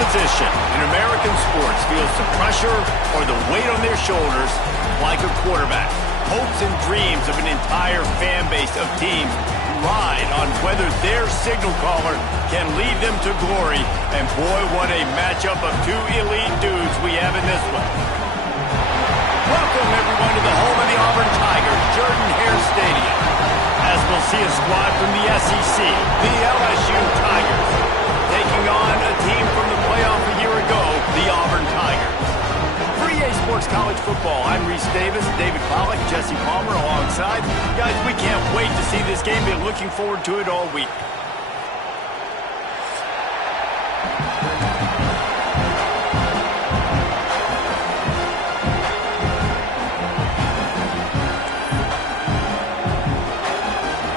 position in American sports feels the pressure or the weight on their shoulders like a quarterback. Hopes and dreams of an entire fan base of teams ride on whether their signal caller can lead them to glory. And boy, what a matchup of two elite dudes we have in this one. Welcome, everyone, to the home of the Auburn Tigers, Jordan-Hare Stadium. As we'll see a squad from the SEC, the LSU Tigers, taking on a team from the playoff a year ago, the Auburn Tigers. For EA Sports College Football, I'm Reese Davis, David Pollack, Jesse Palmer alongside. Guys, we can't wait to see this game. Been looking forward to it all week.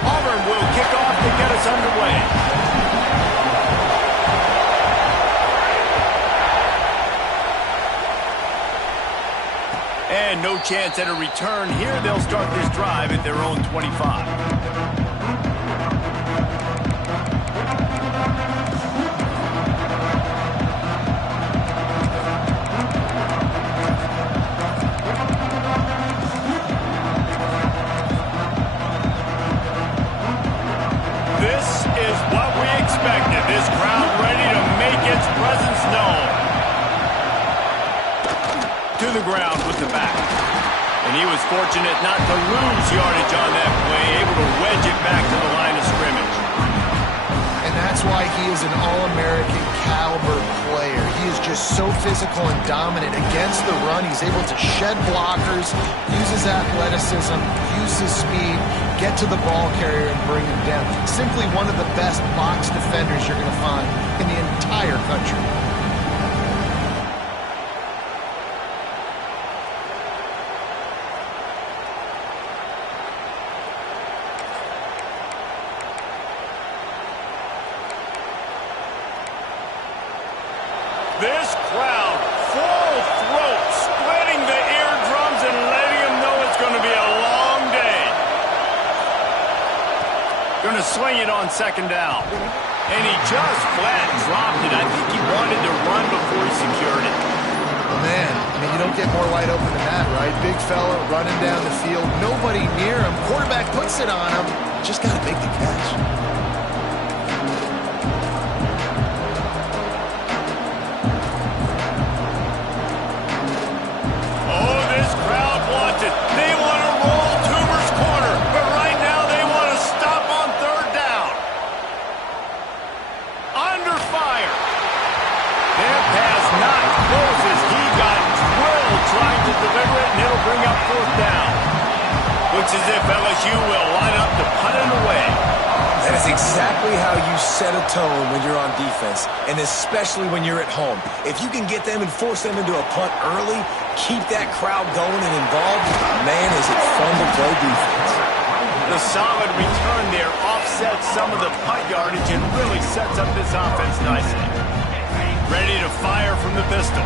Auburn will kick off to get us underway. And no chance at a return here. They'll start this drive at their own 25. This is what we expected. This crowd ready to make its presence known. To the ground with the back. And he was fortunate not to lose yardage on that play, able to wedge it back to the line of scrimmage. And that's why he is an All-American caliber player. He is just so physical and dominant against the run. He's able to shed blockers, use his athleticism, use his speed, get to the ball carrier and bring him down. Simply one of the best box defenders you're going to find in the entire country. This crowd, full throat, splitting the eardrums and letting them know it's going to be a long day. Going to sling it on second down. And he just flat dropped it. I think he wanted to run before he secured it. Man, I mean, you don't get more wide open than that, right? Big fella running down the field, nobody near him. Quarterback puts it on him. Just got to make the catch. Deliver it, and it'll bring up fourth down. Looks as if LSU will line up to punt it away. That is exactly how you set a tone when you're on defense, and especially when you're at home. If you can get them and force them into a punt early, keep that crowd going and involved, man, is it fun to play defense. The solid return there offsets some of the punt yardage and really sets up this offense nicely. Ready to fire from the pistol.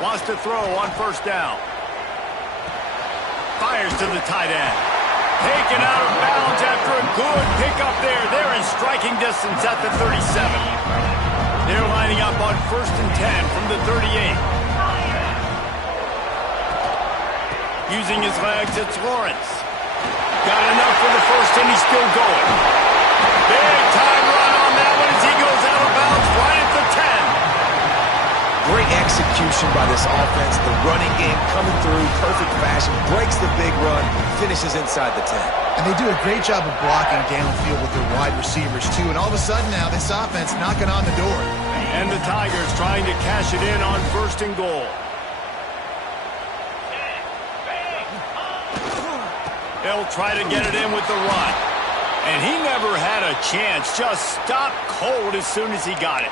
Wants to throw on first down. Fires to the tight end. Taken out of bounds after a good pickup there. They're in striking distance at the 37. They're lining up on 1st and 10 from the 38. Using his legs, it's Lawrence. Got enough for the first, and he's still going. Big time run on that one as he goes out of bounds right at the 10. Great execution by this offense. The running game coming through, perfect fashion, breaks the big run, finishes inside the 10. And they do a great job of blocking downfield with their wide receivers, too. And all of a sudden now, this offense knocking on the door. And the Tigers trying to cash it in on 1st and goal. He'll try to get it in with the run. And he never had a chance. Just stopped cold as soon as he got it.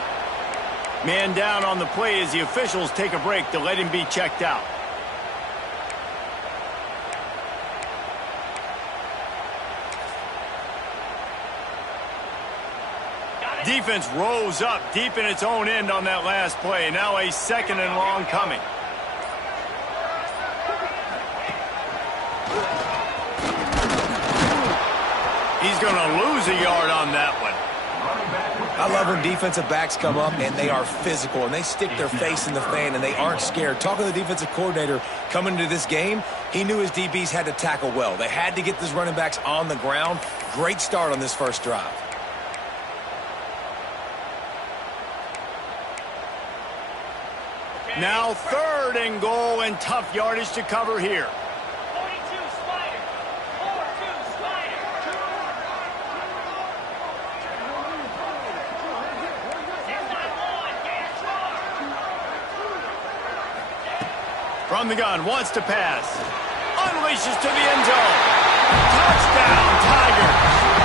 Man down on the play as the officials take a break to let him be checked out. Defense rose up deep in its own end on that last play. Now a 2nd and long coming. He's going to lose a yard on that one. I love when defensive backs come up and they are physical and they stick their face in the fan and they aren't scared. Talking to the defensive coordinator coming into this game, he knew his DBs had to tackle well. They had to get these running backs on the ground. Great start on this first drive. Now 3rd and goal and tough yardage to cover here. From the gun, wants to pass. Unleashes to the end zone. Touchdown, Tigers.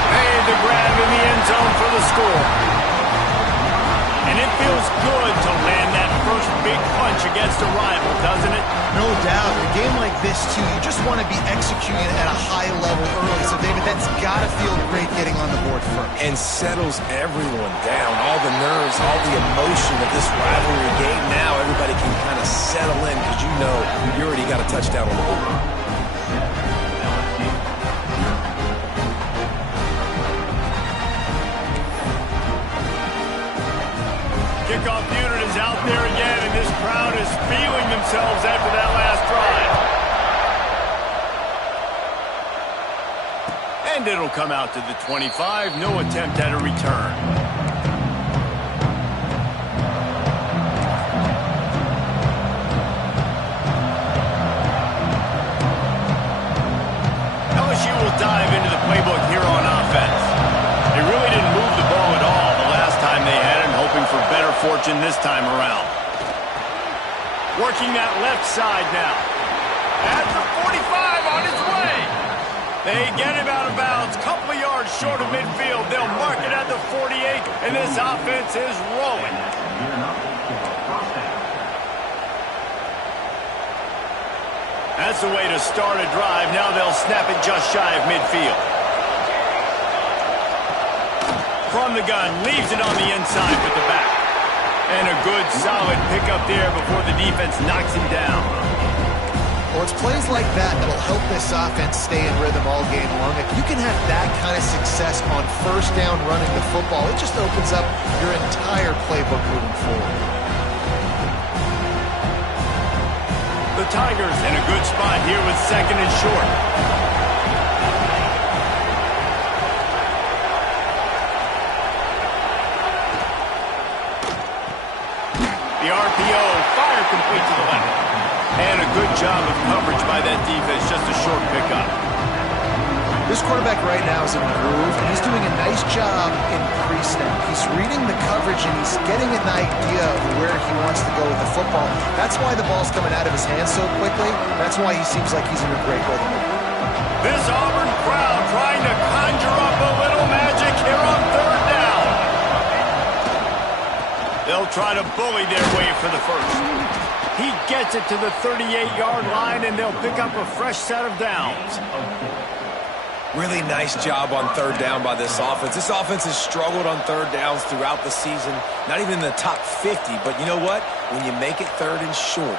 Made the grab in the end zone for the score. And it feels good to land that first big punch against a rival, doesn't it? No doubt. In a game like this, too, you just want to be executing at a high level early. So, David, that's got to feel great getting on the board first. And settles everyone down. All the nerves, all the emotion of this rivalry game. Now everybody can kind of settle in because you know you already got a touchdown on the board. Kickoff unit is out there again, and this crowd is feeling themselves after that last drive. And it'll come out to the 25. No attempt at a return. LSU will dive into the playbook here on offense. They really didn't move the ball at all the last time they had it, hoping for better fortune this time around. Working that left side now. At the 45 on his way. They get him out of bounds. Couple of yards short of midfield. They'll mark it at the 48, and this offense is rolling. That's the way to start a drive. Now they'll snap it just shy of midfield. From the gun, leaves it on the inside with the back. And a good, solid pickup there before the defense knocks him down. Well, it's plays like that that'll help this offense stay in rhythm all game long. If you can have that kind of success on first down running the football, it just opens up your entire playbook moving forward. The Tigers in a good spot here with 2nd and short. The RPO, fire complete to the left. And a good job of coverage by that defense, just a short pickup. This quarterback right now is in the groove, and he's doing a nice job in pre-snap. He's reading the coverage, and he's getting an idea of where he wants to go with the football. That's why the ball's coming out of his hands so quickly. That's why he seems like he's in a great rhythm. This Auburn crowd trying to conjure up a little magic here on 3rd down. They'll try to bully their way for the first. He gets it to the 38-yard line, and they'll pick up a fresh set of downs. Really nice job on 3rd down by this offense. This offense has struggled on 3rd downs throughout the season, not even in the top 50. But you know what? When you make it 3rd and short,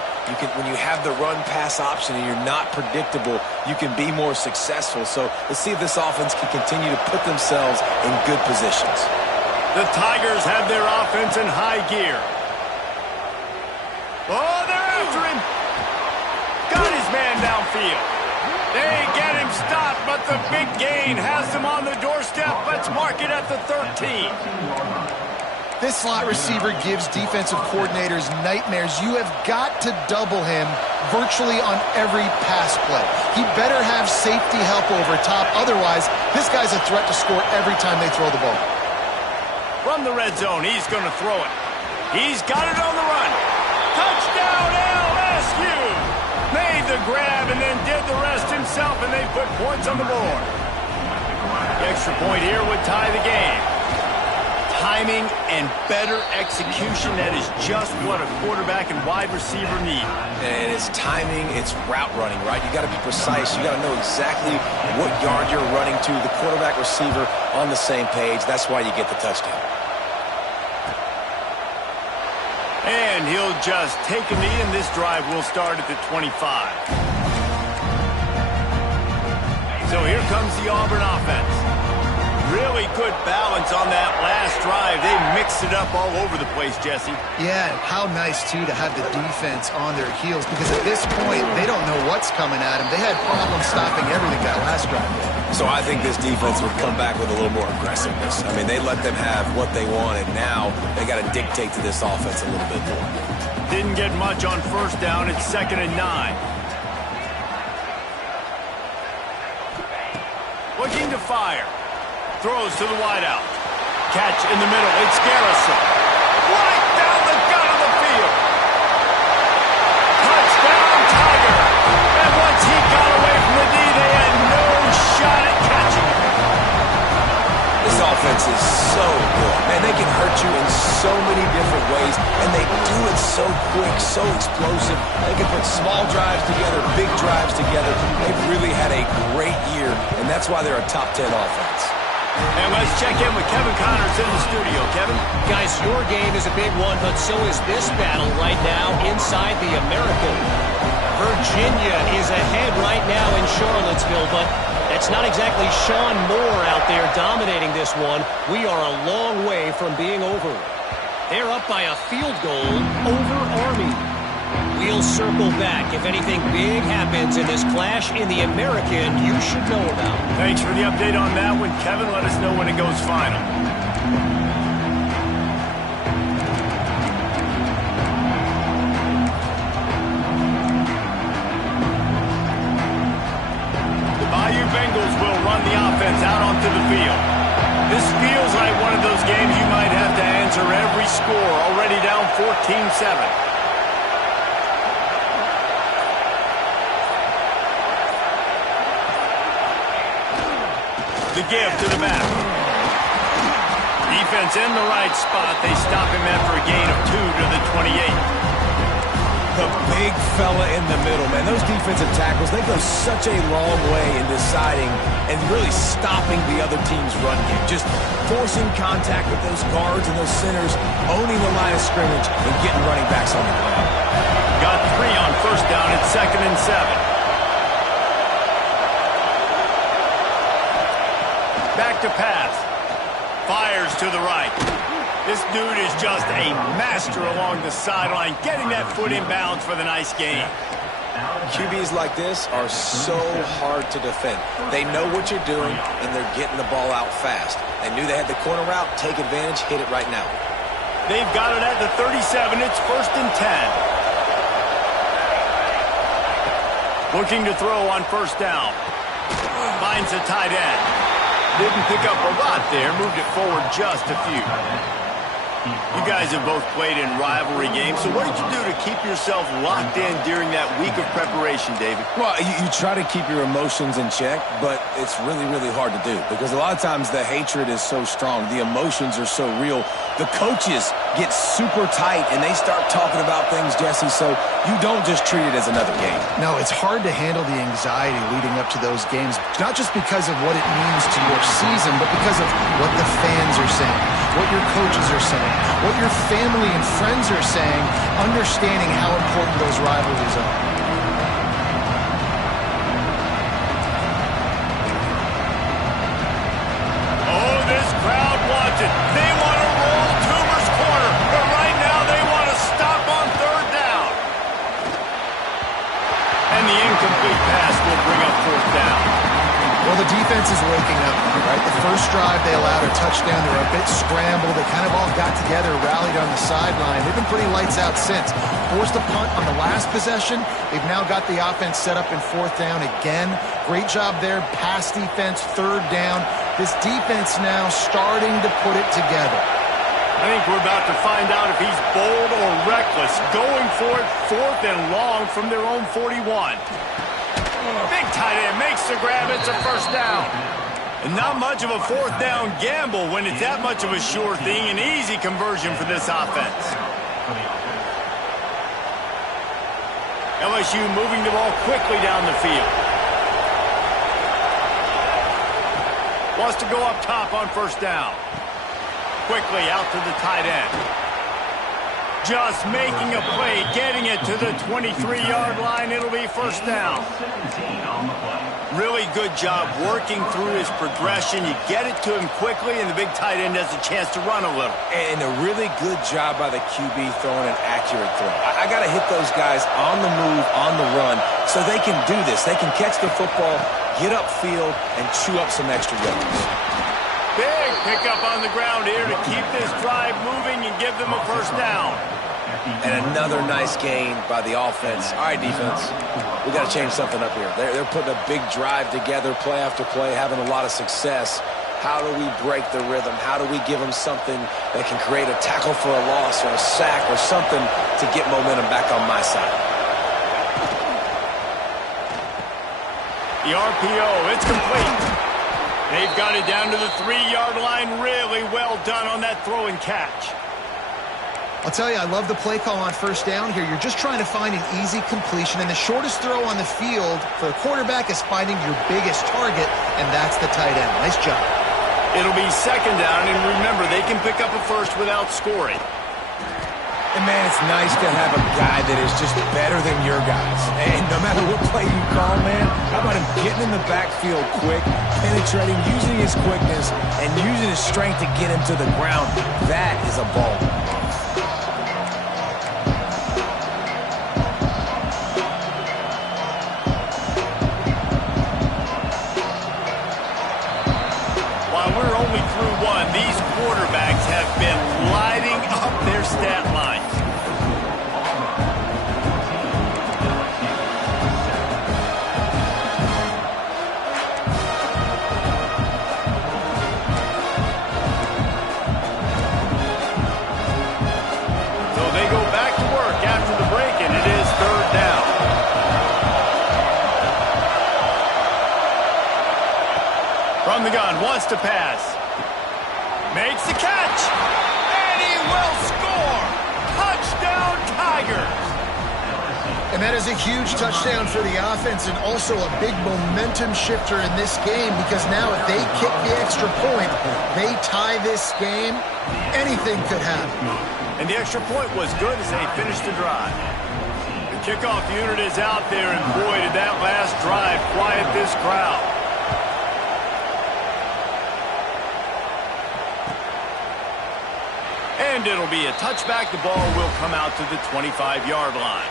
when you have the run-pass option and you're not predictable, you can be more successful. So let's see if this offense can continue to put themselves in good positions. The Tigers have their offense in high gear. Oh, they're after him. Got his man downfield. They get him stopped, but the big gain has them on the doorstep. Let's mark it at the 13. This slot receiver gives defensive coordinators nightmares. You have got to double him virtually on every pass play. He better have safety help over top. Otherwise, this guy's a threat to score every time they throw the ball. From the red zone, he's going to throw it. He's got it on the run. Touchdown, LSU! Made the grab and then did the rest himself, and they put points on the board. The extra point here would tie the game. Timing and better execution, that is just what a quarterback and wide receiver need. And it's timing, it's route running, right? You got to be precise. You got to know exactly what yard you're running to. The quarterback receiver on the same page. That's why you get the touchdown. And he'll just take a knee, and this drive will start at the 25. So here comes the Auburn offense. Really good balance on that last drive. They mixed it up all over the place, Jesse. Yeah, how nice, too, to have the defense on their heels, because at this point, they don't know what's coming at them. They had problems stopping everything that last drive. So I think this defense would come back with a little more aggressiveness. I mean, they let them have what they wanted. Now they got to dictate to this offense a little bit more. Didn't get much on first down. It's 2nd and 9. Looking to fire. Throws to the wideout. Catch in the middle. It's Garrison. Right down the gut of the field. Touchdown, Tiger. And once he got away from the D, they had no shot at catching him. This offense is so good. Man, they can hurt you in so many different ways, and they do it so quick, so explosive. They can put small drives together, big drives together. They've really had a great year, and that's why they're a top 10 offense. And let's check in with Kevin Connors in the studio. Kevin? Guys, your game is a big one, but so is this battle right now inside the American. Virginia is ahead right now in Charlottesville, but it's not exactly Sean Moore out there dominating this one. We are a long way from being over. They're up by a field goal over Army. We'll circle back. If anything big happens in this clash in the American, you should know about. Thanks for the update on that one, Kevin. Let us know when it goes final. The Bayou Bengals will run the offense out onto the field. This feels like one of those games you might have to answer every score. Already down 14-7. The give to the back. Defense in the right spot. They stop him after a gain of 2 to the 28. The big fella in the middle, man. Those defensive tackles, they go such a long way in deciding and really stopping the other team's run game. Just forcing contact with those guards and those centers, owning the line of scrimmage, and getting running backs on the ground. Got 3 on first down. It's 2nd and 7. Back to pass. Fires to the right. This dude is just a master along the sideline, getting that foot in bounds for the nice gain. QBs like this are so hard to defend. They know what you're doing, and they're getting the ball out fast. They knew they had the corner route. Take advantage. Hit it right now. They've got it at the 37. It's 1st and 10. Looking to throw on first down. Finds a tight end. Didn't pick up a lot there, moved it forward just a few. You guys have both played in rivalry games, so what did you do to keep yourself locked in during that week of preparation, David? Well, you try to keep your emotions in check, but it's really, really hard to do because a lot of times the hatred is so strong. The emotions are so real. The coaches get super tight, and they start talking about things, Jesse, so you don't just treat it as another game. No, it's hard to handle the anxiety leading up to those games, not just because of what it means to your season, but because of what the fans are saying, what your coaches are saying, what your family and friends are saying, understanding how important those rivalries are. Oh, this crowd wants it. They want to roll Toomer's corner, but right now they want to stop on 3rd down. And the incomplete pass will bring up 4th down. Well, the defense is waking up now, right? The first drive they allowed a touchdown. They were a bit scrambled. They kind of all got together, rallied on the sideline. They've been pretty lights out since. Forced a punt on the last possession. They've now got the offense set up in 4th down again. Great job there. Pass defense, 3rd down. This defense now starting to put it together. I think we're about to find out if he's bold or reckless. Going for it, 4th and long from their own 41. Big tight end makes the grab. It's a 1st down. And not much of a 4th down gamble when it's that much of a sure thing. An easy conversion for this offense. LSU moving the ball quickly down the field. Wants to go up top on 1st down. Quickly out to the tight end. Just making a play, getting it to the 23-yard line. It'll be 1st down. Really good job working through his progression. You get it to him quickly, and the big tight end has a chance to run a little. And a really good job by the QB throwing an accurate throw. I got to hit those guys on the move, on the run, so they can do this. They can catch the football, get upfield, and chew up some extra yards. Big pickup on the ground here to keep this drive moving and give them a first down. And another nice gain by the offense. All right, defense, we got to change something up here. They're putting a big drive together, play after play, having a lot of success. How do we break the rhythm? How do we give them something that can create a tackle for a loss or a sack or something to get momentum back on my side? The RPO, it's complete. They've got it down to the 3-yard line. Really well done on that throw and catch. I'll tell you, I love the play call on first down here. You're just trying to find an easy completion, and the shortest throw on the field for a quarterback is finding your biggest target, and that's the tight end. Nice job. It'll be second down, and remember, they can pick up a first without scoring. And, man, it's nice to have a guy that is just better than your guys. And no matter what play you call, man, how about him getting in the backfield quick, penetrating, using his quickness, and using his strength to get him to the ground. That is a ball. We're only through one. These quarterbacks have been lighting up their stat lines. So they go back to work after the break, and it is third down. From the gun, wants to pass. Makes the catch. And he will score. Touchdown, Tigers. And that is a huge touchdown for the offense and also a big momentum shifter in this game because now if they kick the extra point, they tie this game, anything could happen. And the extra point was good as they finished the drive. The kickoff unit is out there, and boy, did that last drive quiet this crowd. And it'll be a touchback. The ball will come out to the 25-yard line.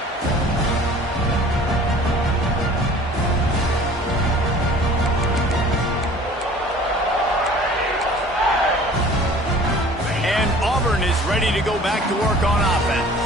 And Auburn is ready to go back to work on offense.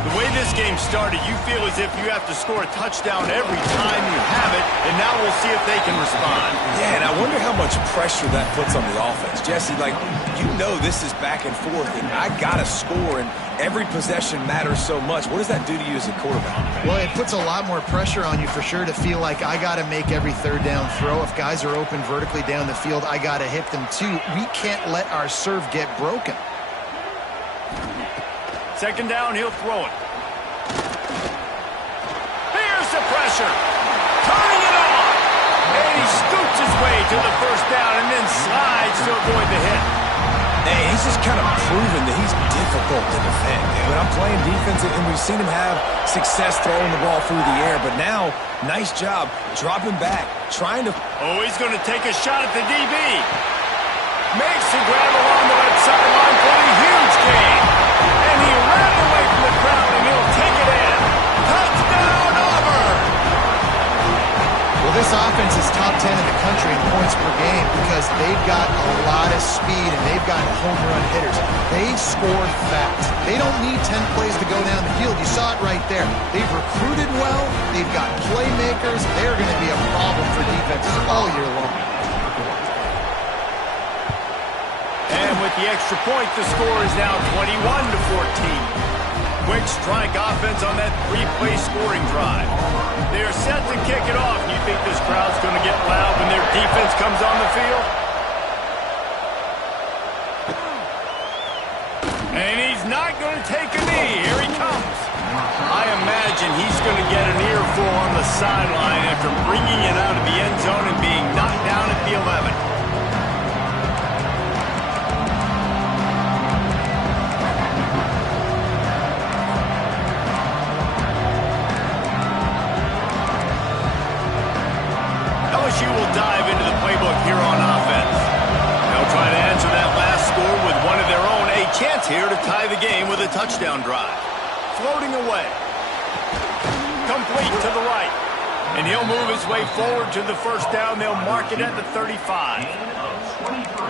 The way this game started, you feel as if you have to score a touchdown every time you have it, and now we'll see if they can respond. Yeah, and I wonder how much pressure that puts on the offense. Jesse, like, you know this is back and forth, and I got to score, and every possession matters so much. What does that do to you as a quarterback? Well, it puts a lot more pressure on you for sure to feel like I got to make every third down throw. If guys are open vertically down the field, I got to hit them too. We can't let our serve get broken. Second down, he'll throw it. Here's the pressure. Turning it on. And he scoots his way to the first down and then slides to avoid the hit. Hey, he's just kind of proven that he's difficult to defend. When I'm playing defense, and we've seen him have success throwing the ball through the air, but now, nice job dropping back, trying to... Oh, he's going to take a shot at the DB. Makes the grab along the left sideline for a huge gain. And he ran away from the crowd, and he'll take it in. Touchdown, Auburn! Well, this offense is top 10 in the country in points per game because they've got a lot of speed and they've got home run hitters. They score fast. They don't need 10 plays to go down the field. You saw it right there. They've recruited well. They've got playmakers. They're going to be a problem for defenses all year long. And with the extra point, the score is now 21-14. Quick strike offense on that three-play scoring drive. They are set to kick it off. You think this crowd's going to get loud when their defense comes on the field? And he's not going to take a knee. Here he comes. I imagine he's going to get an earful on the sideline after bringing it out of the end zone and being knocked down at the 11. drive. Floating away. Complete to the right. And he'll move his way forward to the first down. They'll mark it at the 35.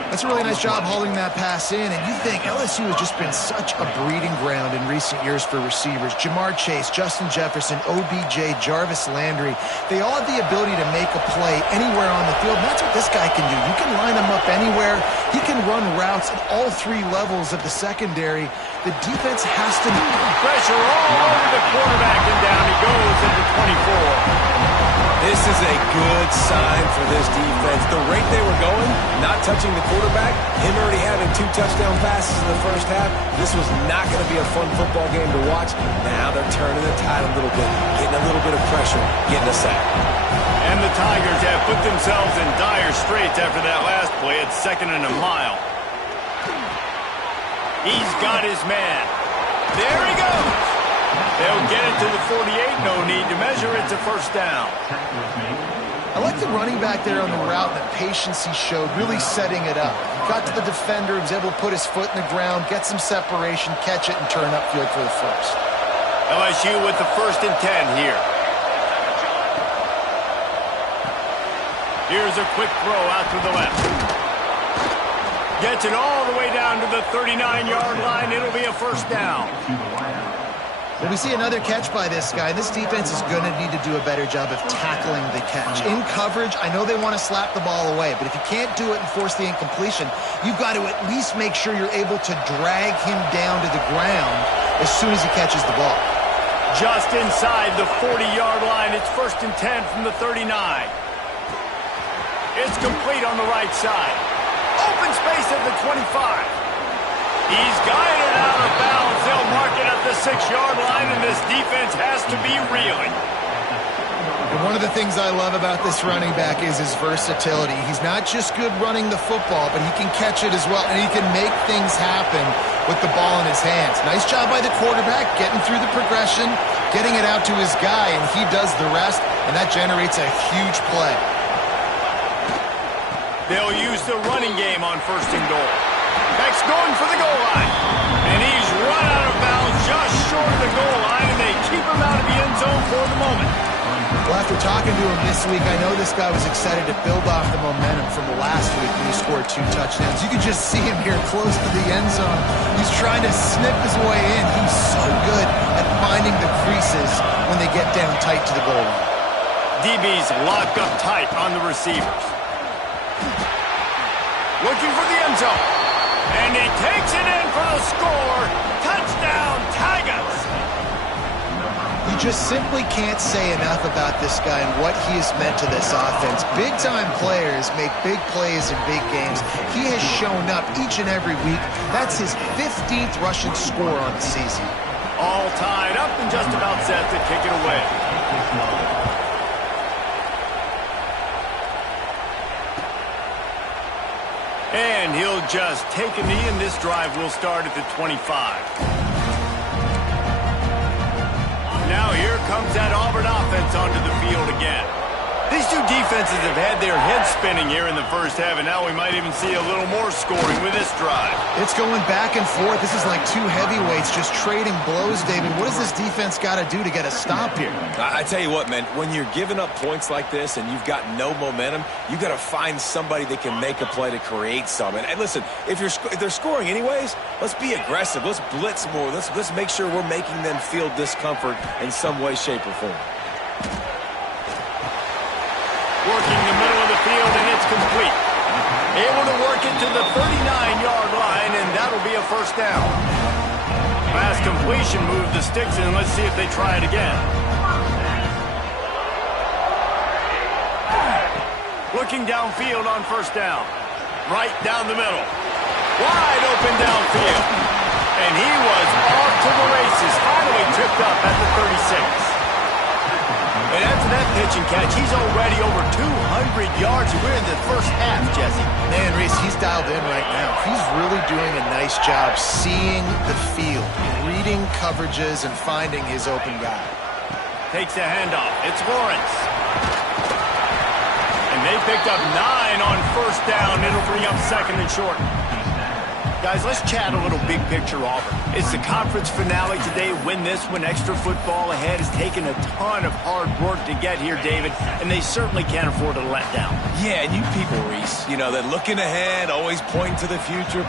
That's a really nice job holding that pass in, and you think LSU has just been such a breeding ground in recent years for receivers. Jamar Chase, Justin Jefferson, OBJ, Jarvis Landry, they all have the ability to make a play anywhere on the field, and that's what this guy can do. You can line him up anywhere. He can run routes at all three levels of the secondary. The defense has to be pressure all over the quarterback, and down he goes at the 24. This is a good sign for this defense. The rate they were going, not touching the quarterback, him already having 2 touchdown passes in the first half, this was not going to be a fun football game to watch. Now they're turning the tide a little bit, getting a little bit of pressure, getting a sack. And the Tigers have put themselves in dire straits after that last play at 2nd and a mile. He's got his man. There he goes. They'll get it to the 48. No need to measure. It's a first down. I like the running back there on the route, the patience he showed, really setting it up. Got to the defender, was able to put his foot in the ground, get some separation, catch it, and turn upfield for the first. LSU with the 1st and 10 here. Here's a quick throw out to the left. Gets it all the way down to the 39-yard line. It'll be a first down. Well, we see another catch by this guy. This defense is going to need to do a better job of tackling the catch. In coverage, I know they want to slap the ball away, but if you can't do it and force the incompletion, you've got to at least make sure you're able to drag him down to the ground as soon as he catches the ball. Just inside the 40-yard line. It's 1st and 10 from the 39. It's complete on the right side. Open space at the 25. He's guided out of bounds. They'll mark it at the 6-yard line, and this defense has to be reeling. And one of the things I love about this running back is his versatility. He's not just good running the football, but he can catch it as well, and he can make things happen with the ball in his hands. Nice job by the quarterback, getting through the progression, getting it out to his guy, and he does the rest, and that generates a huge play. They'll use the running game on 1st and goal. Beck's going for the goal line. And he's run out of bounds just short of the goal line, and they keep him out of the end zone for the moment. Well, after talking to him this week, I know this guy was excited to build off the momentum from last week when he scored 2 touchdowns. You can just see him here close to the end zone. He's trying to snip his way in. He's so good at finding the creases when they get down tight to the goal line. DB's locked up tight on the receivers. Looking for the end zone. And he takes it in for the score. Touchdown, Tigers. You just simply can't say enough about this guy and what he has meant to this offense. Big-time players make big plays in big games. He has shown up each and every week. That's his 15th rushing score on the season. All tied up and just about set to kick it away. And he'll just take a knee, and this drive will start at the 25. Now here comes that Auburn offense onto the field again. These two defenses have had their heads spinning here in the first half, and now we might even see a little more scoring with this drive. It's going back and forth. This is like 2 heavyweights just trading blows, David. What does this defense got to do to get a stop here? I tell you what, man, when you're giving up points like this and you've got no momentum, you got to find somebody that can make a play to create some. And listen, if they're scoring anyways, let's be aggressive. Let's blitz more. Let's make sure we're making them feel discomfort in some way, shape, or form. Working the middle of the field, and it's complete. Able to work it to the 39-yard line, and that'll be a first down. Fast completion moved the sticks in. Let's see if they try it again. Looking downfield on first down. Right down the middle. Wide open downfield. And he was off to the races. Finally tripped up at the 36. And after that pitch and catch, he's already over 200 yards. We're in the first half, Jesse. Man, Reese, he's dialed in right now. He's really doing a nice job seeing the field, reading coverages, and finding his open guy. Takes the handoff. It's Lawrence. And they picked up 9 on first down. It'll bring up 2nd and short. Guys, let's chat a little big picture Auburn. It's the conference finale today. Win this one. Extra football ahead has taken a ton of hard work to get here, David, and they certainly can't afford to let down. Yeah, and you people, Reese, you know, they're looking ahead, always pointing to the future,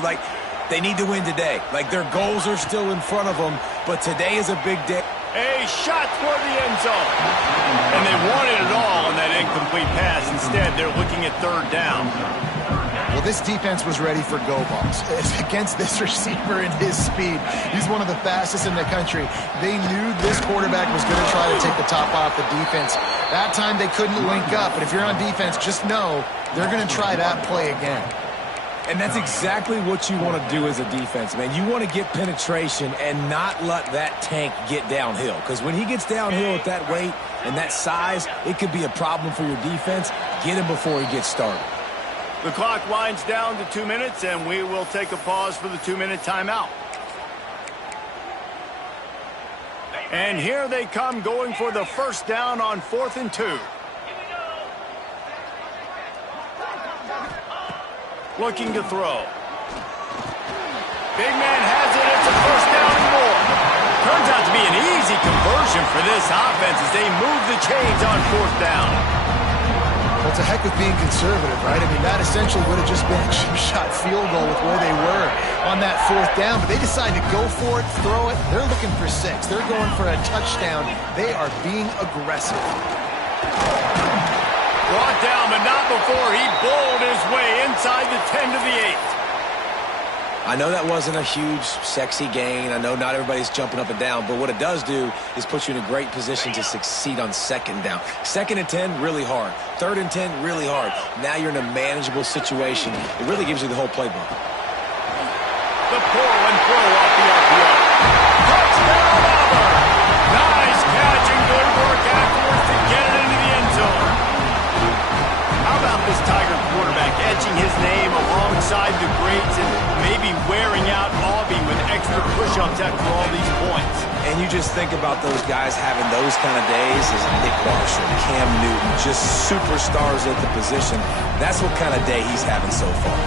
like they need to win today. Like their goals are still in front of them, but today is a big day. A shot toward the end zone. And they wanted it all on that incomplete pass. Instead, they're looking at third down. Well, this defense was ready for go balls. Against this receiver and his speed, he's one of the fastest in the country. They knew this quarterback was going to try to take the top off the defense. That time they couldn't link up, but if you're on defense, just know they're going to try that play again. And that's exactly what you want to do as a defense, man. You want to get penetration and not let that tank get downhill. Because when he gets downhill at that weight and that size, it could be a problem for your defense. Get him before he gets started. The clock winds down to 2 minutes, and we will take a pause for the 2-minute timeout. And here they come, going for the first down on 4th and 2. Looking to throw. Big man has it. It's a first down and more. Turns out to be an easy conversion for this offense as they move the chains on 4th down. Well, it's a heck of being conservative, right? I mean, that essentially would have just been a chip-shot field goal with where they were on that 4th down. But they decided to go for it, throw it. They're looking for 6. They're going for a touchdown. They are being aggressive. Brought down, but not before he bowled his way inside the 10 to the 8. I know that wasn't a huge, sexy gain. I know not everybody's jumping up and down, but what it does do is put you in a great position to succeed on 2nd down. 2nd and 10, really hard. 3rd and 10, really hard. Now you're in a manageable situation. It really gives you the whole playbook. The pull and throw off the RPO. Touchdown, Auburn! Nice catch and good work afterwards to get it into the end zone. How about this Tiger quarterback etching his name alongside the greats and maybe wearing out Auburn with extra push-ups after all these points? And you just think about those guys having those kind of days as Nick Marshall, Cam Newton, just superstars at the position. That's what kind of day he's having so far.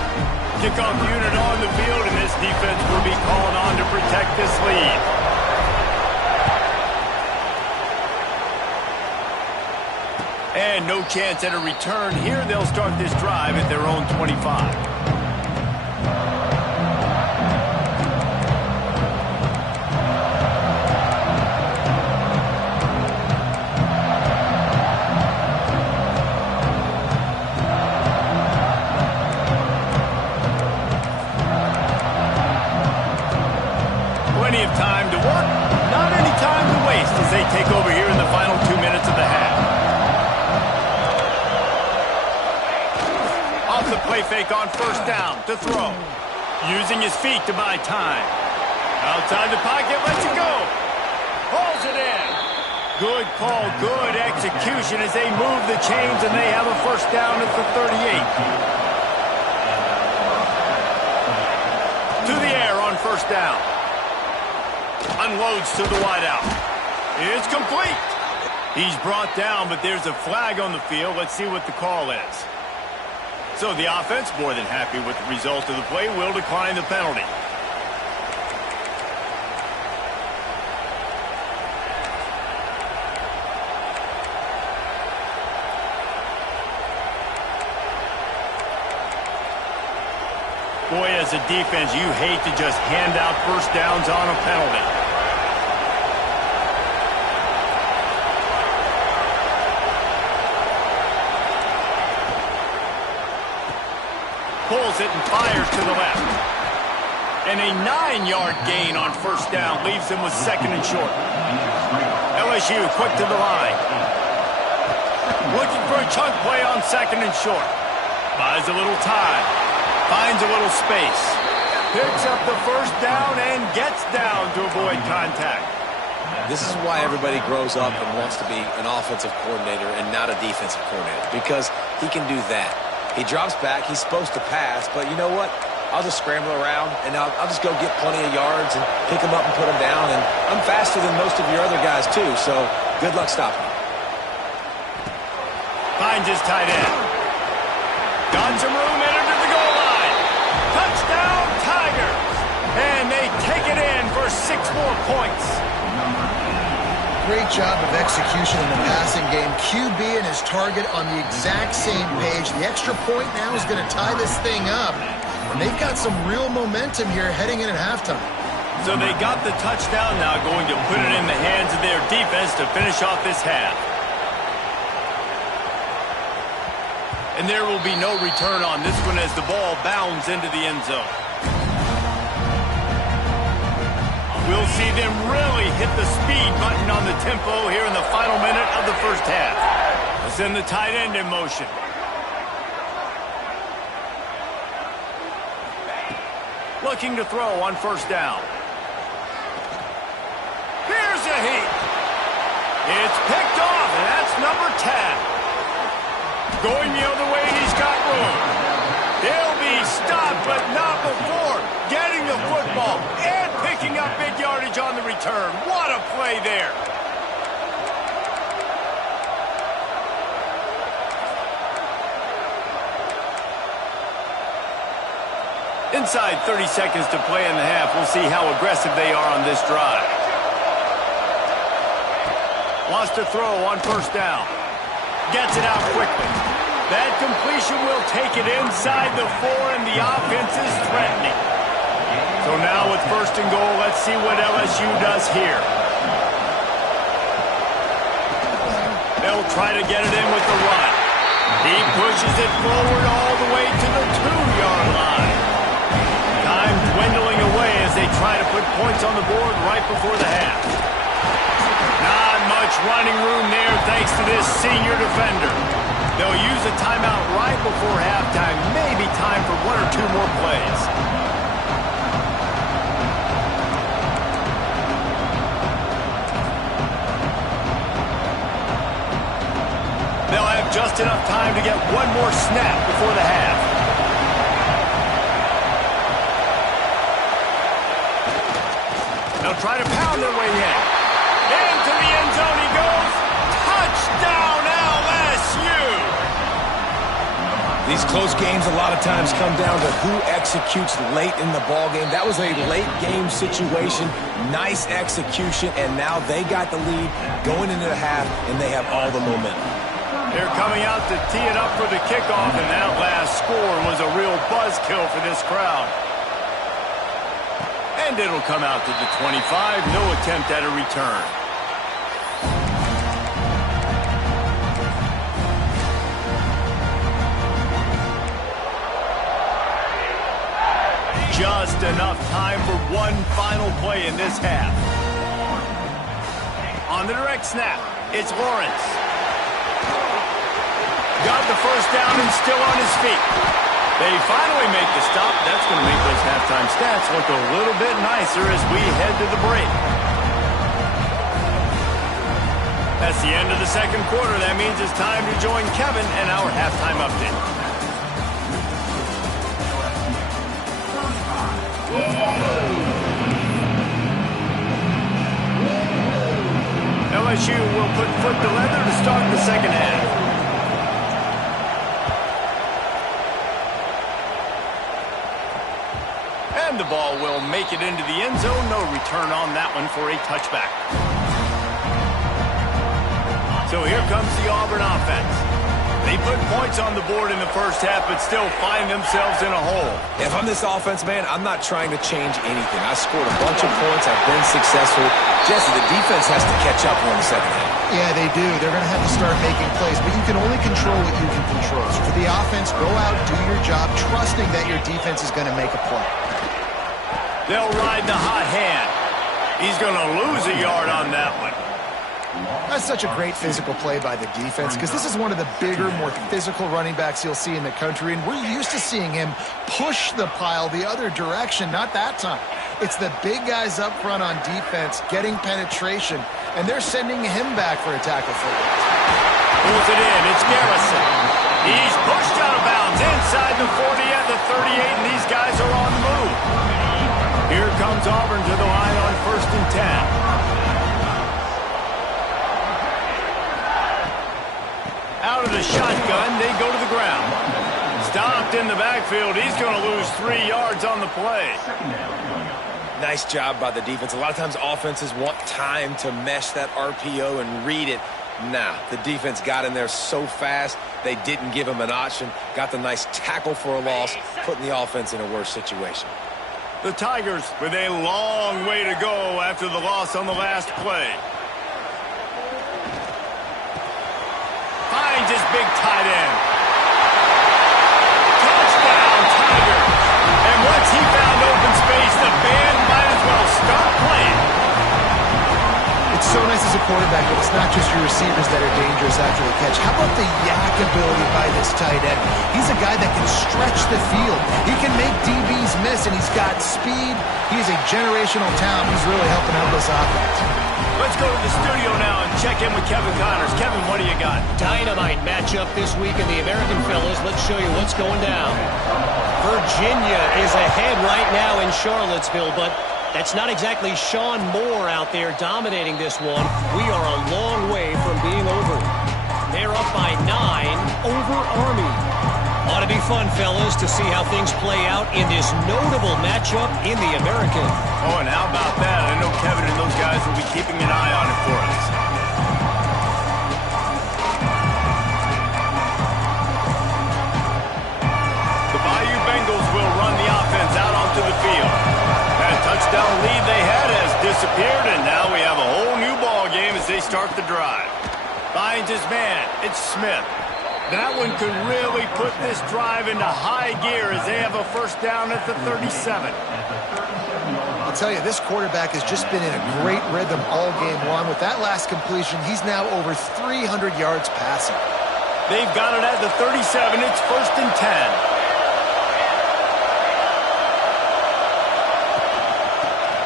Kickoff unit on the field, and this defense will be called on to protect this lead. And no chance at a return here. They'll start this drive at their own 25. Plenty of time to work, not any time to waste as they take over here in the final 2 minutes of the half. Off the play fake on 1st down to throw. Using his feet to buy time. Outside the pocket, lets it go. Pulls it in. Good call, good execution as they move the chains and they have a 1st down at the 38. To the air on 1st down. Unloads to the wideout. It's complete. He's brought down, but there's a flag on the field. Let's see what the call is. So the offense, more than happy with the result of the play, will decline the penalty. Boy, as a defense, you hate to just hand out 1st downs on a penalty. Pulls it and fires to the left. And a 9-yard gain on 1st down leaves them with 2nd and short. LSU quick to the line. Looking for a chunk play on 2nd and short. Buys a little time. Finds a little space. Picks up the 1st down and gets down to avoid contact. This is why everybody grows up and wants to be an offensive coordinator and not a defensive coordinator, because he can do that. He drops back. He's supposed to pass, but you know what? I'll just scramble around, and I'll just go get plenty of yards and pick them up and put them down. And I'm faster than most of your other guys, too, so good luck stopping me. Finds his tight end. Got some room, entered to the goal line. Touchdown, Tigers! And they more points. Great job of execution in the passing game. QB and his target on the exact same page. The extra point now is going to tie this thing up. And they've got some real momentum here heading in at halftime. So they got the touchdown, now going to put it in the hands of their defense to finish off this half. And there will be no return on this one as the ball bounds into the end zone. We'll see them really hit the speed button on the tempo here in the final minute of the first half. We'll send the tight end in motion. Looking to throw on first down. Here's a heat. It's picked off, and that's number 10. Going the other way, he's got room. He'll be stopped, but not before getting the football and picking up big yardage on the return. What a play there. Inside 30 seconds to play in the half. We'll see how aggressive they are on this drive. Wants to throw on first down. Gets it out quickly. That completion will take it inside the 4, and the offense is threatening. So now with first and goal, let's see what LSU does here. They'll try to get it in with the run. He pushes it forward all the way to the 2-yard line. Time dwindling away as they try to put points on the board right before the half. Not much running room there thanks to this senior defender. They'll use a timeout right before halftime. Maybe time for 1 or 2 more plays. They'll have just enough time to get 1 more snap before the half. They'll try to pound their way in. Into the end zone he goes. Touchdown, LSU! These close games a lot of times come down to who executes late in the ball game. That was a late game situation. Nice execution, and now they got the lead going into the half, and they have all the momentum. They're coming out to tee it up for the kickoff, and that last score was a real buzzkill for this crowd. And it'll come out to the 25. No attempt at a return. Just enough time for 1 final play in this half. On the direct snap, it's Lawrence. Got the first down and still on his feet. They finally make the stop. That's going to make those halftime stats look a little bit nicer as we head to the break. That's the end of the second quarter. That means it's time to join Kevin and our halftime update. LSU will put foot to leather to start the second half. And the ball will make it into the end zone. No return on that one for a touchback. So here comes the Auburn offense. They put points on the board in the first half, but still find themselves in a hole. If I'm this offense, man, I'm not trying to change anything. I scored a bunch of points. I've been successful. Jesse, the defense has to catch up in the second half. Yeah, they do. They're going to have to start making plays, but you can only control what you can control. So for the offense, go out, do your job, trusting that your defense is going to make a play. They'll ride the hot hand. He's going to lose a yard on that one. That's such a great physical play by the defense because this is one of the bigger, more physical running backs you'll see in the country, and we're used to seeing him push the pile the other direction, not that time. It's the big guys up front on defense getting penetration, and they're sending him back for a tackle for it. Pulls it in. It's Garrison. He's pushed out of bounds inside the 40 at the 38, and these guys are on the move. Here comes Auburn to the line on 1st and 10. Out of the shotgun, they go to the ground. Stopped in the backfield. He's going to lose 3 yards on the play. Nice job by the defense. A lot of times offenses want time to mesh that RPO and read it. Nah, the defense got in there so fast, they didn't give him an option. Got the nice tackle for a loss, putting the offense in a worse situation. The Tigers with a long way to go after the loss on the last play. Finds his big tight end. Touchdown, Tigers. And once he found open space, the band might as well start playing. It's so nice as a quarterback that it's not just your receivers that are dangerous after the catch. How about the yak ability by this tight end? He's a guy that can stretch the field. He can make DBs miss, and he's got speed. He's a generational talent. He's really helping out this offense. Let's go to the studio now and check in with Kevin Connors. Kevin, what do you got? Dynamite matchup this week in the American, fellas. Let's show you what's going down. Virginia is ahead right now in Charlottesville, but that's not exactly Sean Moore out there dominating this one. We are a long way from being over. They're up by 9 over Army. Ought to be fun, fellas, to see how things play out in this notable matchup in the American. Oh, and how about that? I know Kevin and those guys will be keeping an eye on it for us. The Bayou Bengals will run the offense out onto the field. That touchdown lead they had has disappeared, and now we have a whole new ball game as they start the drive. Finds his man. It's Smith. That one could really put this drive into high gear as they have a first down at the 37. I'll tell you, this quarterback has just been in a great rhythm all game long. With that last completion, he's now over 300 yards passing. They've got it at the 37. It's 1st and 10.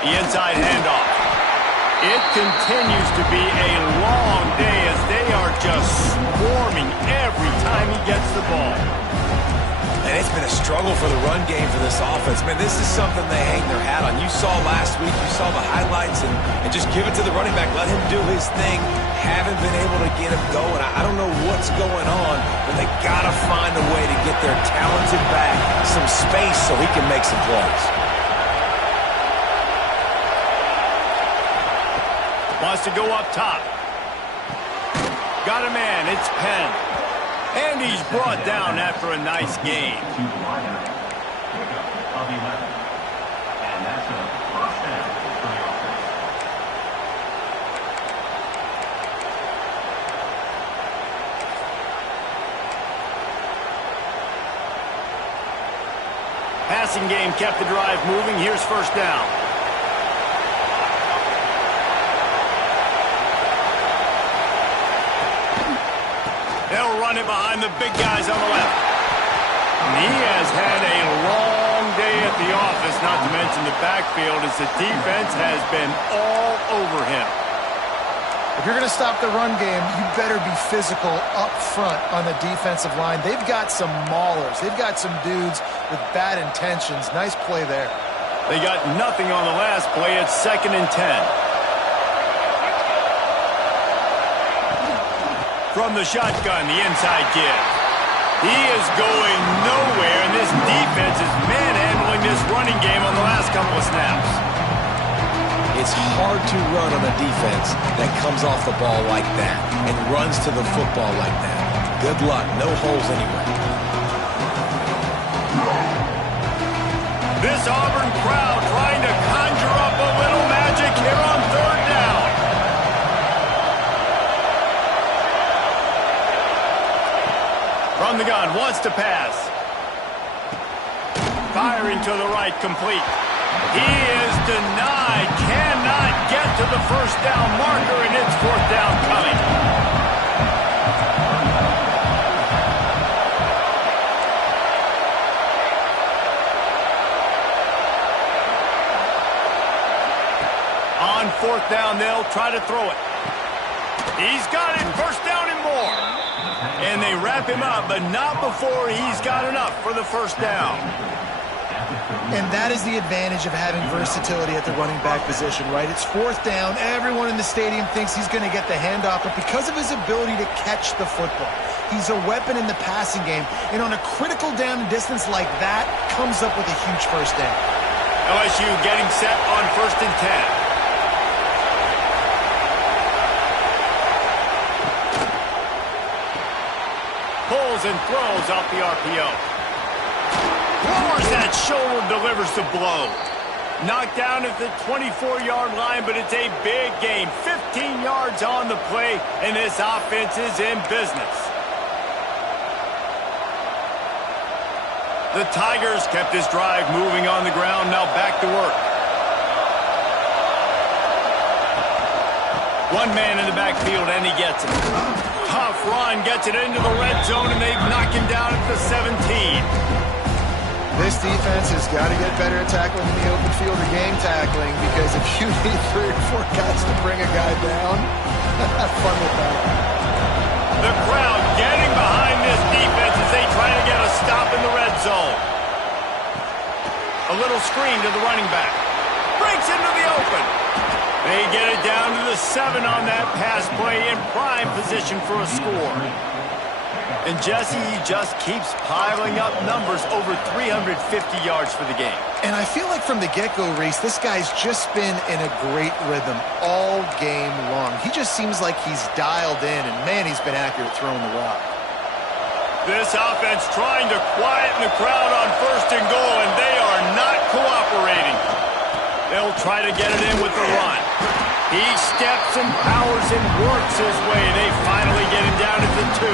The inside handoff. It continues to be a long day as they are just swarming every time he gets the ball. And it's been a struggle for the run game for this offense. Man, this is something they hang their hat on. You saw last week, you saw the highlights, and just give it to the running back. Let him do his thing. Haven't been able to get him going. I don't know what's going on, but they got to find a way to get their talented back some space so he can make some plays. Wants to go up top. Got a man. It's Penn. And he's brought down after a nice game. Passing game kept the drive moving. Here's first down. They'll run it behind the big guys on the left. And he has had a long day at the office, not to mention the backfield, as the defense has been all over him. If you're going to stop the run game, you better be physical up front on the defensive line. They've got some maulers. They've got some dudes with bad intentions. Nice play there. They got nothing on the last play. It's 2nd and 10. From the shotgun, the inside give. He is going nowhere, and this defense is manhandling this running game on the last couple of snaps. It's hard to run on a defense that comes off the ball like that and runs to the football like that. Good luck. No holes anywhere. This Auburn crowd trying to conjure up a little magic here on 3rd down. From the gun, wants to pass. Firing to the right, complete. He is denied, cannot get to the first down marker, and it's 4th down coming. On 4th down, they'll try to throw it. He's got it, 1st down and more. And they wrap him up, but not before he's got enough for the 1st down. And that is the advantage of having versatility at the running back position, right? It's 4th down. Everyone in the stadium thinks he's going to get the handoff, but because of his ability to catch the football, he's a weapon in the passing game. And on a critical down and distance like that, comes up with a huge 1st down. LSU getting set on 1st and 10. Pulls and throws off the RPO. Lowers that shoulder, delivers the blow. Knocked down at the 24-yard line, but it's a big gain. 15 yards on the play, and this offense is in business. The Tigers kept this drive moving on the ground. Now back to work. One man in the backfield, and he gets it. Tough run, gets it into the red zone, and they knock him down at the 17. This defense has got to get better at tackling in the open field or game tackling, because if you need 3 or 4 guys to bring a guy down, have fun with that. The crowd getting behind this defense as they try to get a stop in the red zone. A little screen to the running back. Breaks into the open. They get it down to the 7 on that pass play, in prime position for a score. And Jesse, he just keeps piling up numbers, over 350 yards for the game. And I feel like from the get-go, Reese, this guy's just been in a great rhythm all game long. He just seems like he's dialed in, and man, he's been accurate throwing the rock. This offense trying to quieten the crowd on 1st and goal, and they are not cooperating. They'll try to get it in with the run. He steps and powers and works his way. They finally get him down at the 2.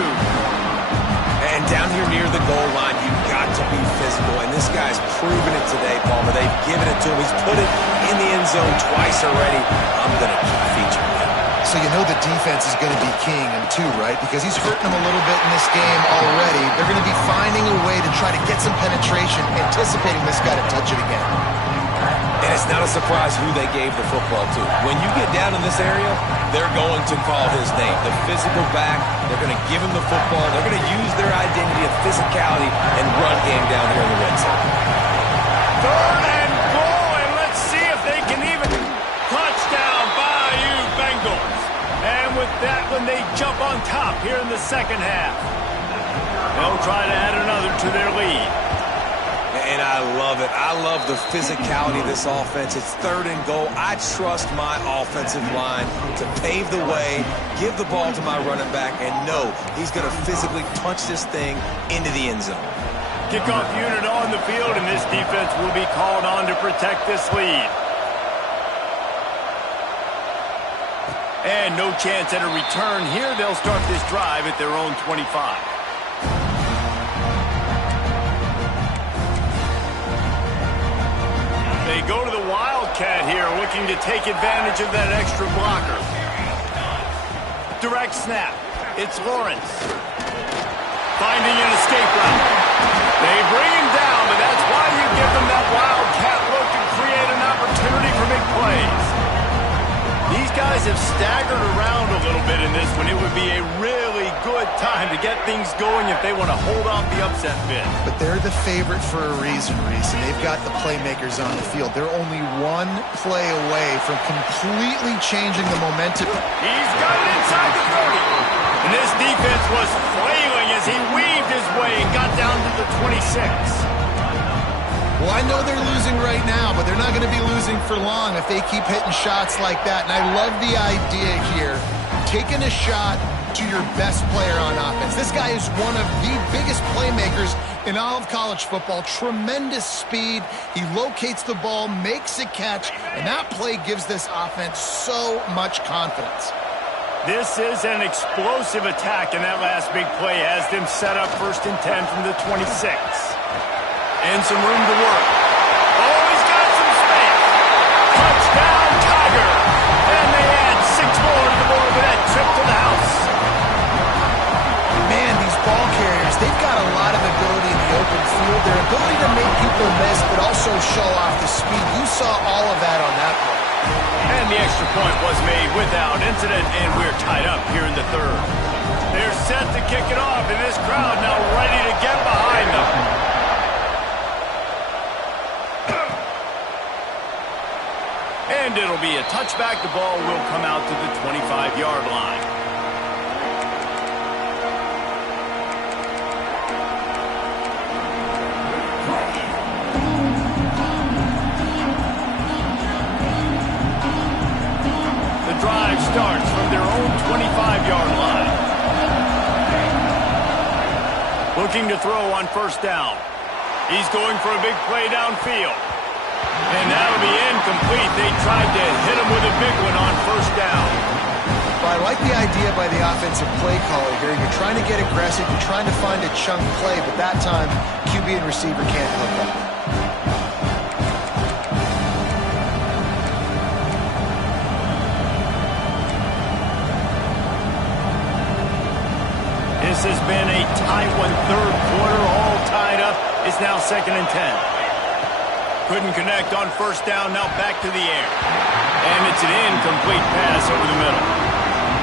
And down here near the goal line, you've got to be physical. And this guy's proven it today, Palmer. They've given it to him. He's put it in the end zone twice already. I'm going to keep featuring him. So you know the defense is going to be keying him too, right? Because he's hurting them a little bit in this game already. They're going to be finding a way to try to get some penetration, anticipating this guy to touch it again. And it's not a surprise who they gave the football to. When you get down in this area, they're going to call his name. The physical back, they're going to give him the football. They're going to use their identity of physicality and run game down here in the red zone. 3rd and goal, and let's see if they can even touchdown Bayou Bengals. And with that one, they jump on top here in the second half. They'll try to add another to their lead. And I love it. I love the physicality of this offense. It's 3rd and goal. I trust my offensive line to pave the way, give the ball to my running back, and know he's going to physically punch this thing into the end zone. Kickoff unit on the field, and this defense will be called on to protect this lead. And no chance at a return here. They'll start this drive at their own 25. They go to the Wildcat here, looking to take advantage of that extra blocker. Direct snap. It's Lawrence. Finding an escape route. They bring him down, but that's why you give them that Wildcat look to create an opportunity for big plays. These guys have staggered around a little bit in this one. It would be a really good time to get things going if they want to hold off the upset bid. But they're the favorite for a reason, Reese, and they've got the playmakers on the field. They're only one play away from completely changing the momentum. He's got it inside the 30. And this defense was flailing as he weaved his way and got down to the 26. Well, I know they're losing right now, but they're not going to be losing for long if they keep hitting shots like that. And I love the idea here, taking a shot to your best player on offense. This guy is one of the biggest playmakers in all of college football. Tremendous speed. He locates the ball, makes a catch, and that play gives this offense so much confidence. This is an explosive attack, and that last big play has them set up 1st and 10 from the 26. And some room to work. Oh, he's got some space. Touchdown, Tiger. And they add 6 more to the board with that trip to the house. Man, these ball carriers, they've got a lot of ability in the open field. Their ability to make people miss, but also show off the speed. You saw all of that on that play. And the extra point was made without incident, and we're tied up here in the 3rd. They're set to kick it off, and this crowd now ready to get behind them. And it'll be a touchback. The ball will come out to the 25-yard line. drive starts from their own 25-yard line. Looking to throw on first down. He's going for a big play downfield. And that'll be incomplete. They tried to hit him with a big one on first down. Well, I like the idea by the offensive play caller here. You're trying to get aggressive. You're trying to find a chunk play, but that time, QB and receiver can't hook up. This has been a tight one, third quarter, all tied up. It's now 2nd and 10. Couldn't connect on first down, now back to the air. And it's an incomplete pass over the middle.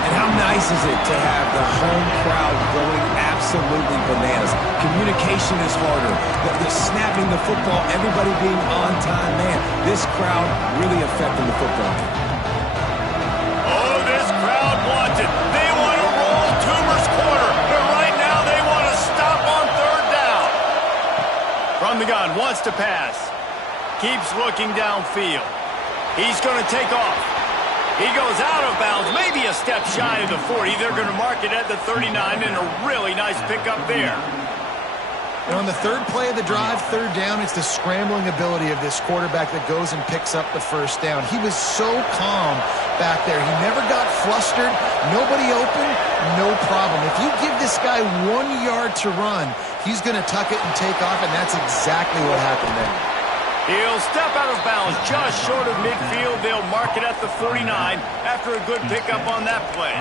And how nice is it to have the home crowd going absolutely bananas? Communication is harder. The snapping the football, everybody being on time, man. This crowd really affecting the football. Oh, this crowd wants it. They want to roll Toomer's corner. But right now they want to stop on third down. From the gun, wants to pass. Keeps looking downfield. He's going to take off. He goes out of bounds, maybe a step shy of the 40. They're going to mark it at the 39, and a really nice pickup there. And on the third play of the drive, third down, it's the scrambling ability of this quarterback that goes and picks up the first down. He was so calm back there. He never got flustered. Nobody open, no problem. If you give this guy 1 yard to run, he's going to tuck it and take off, and that's exactly what happened there. He'll step out of bounds just short of midfield. They'll mark it at the 49 after a good pickup on that play.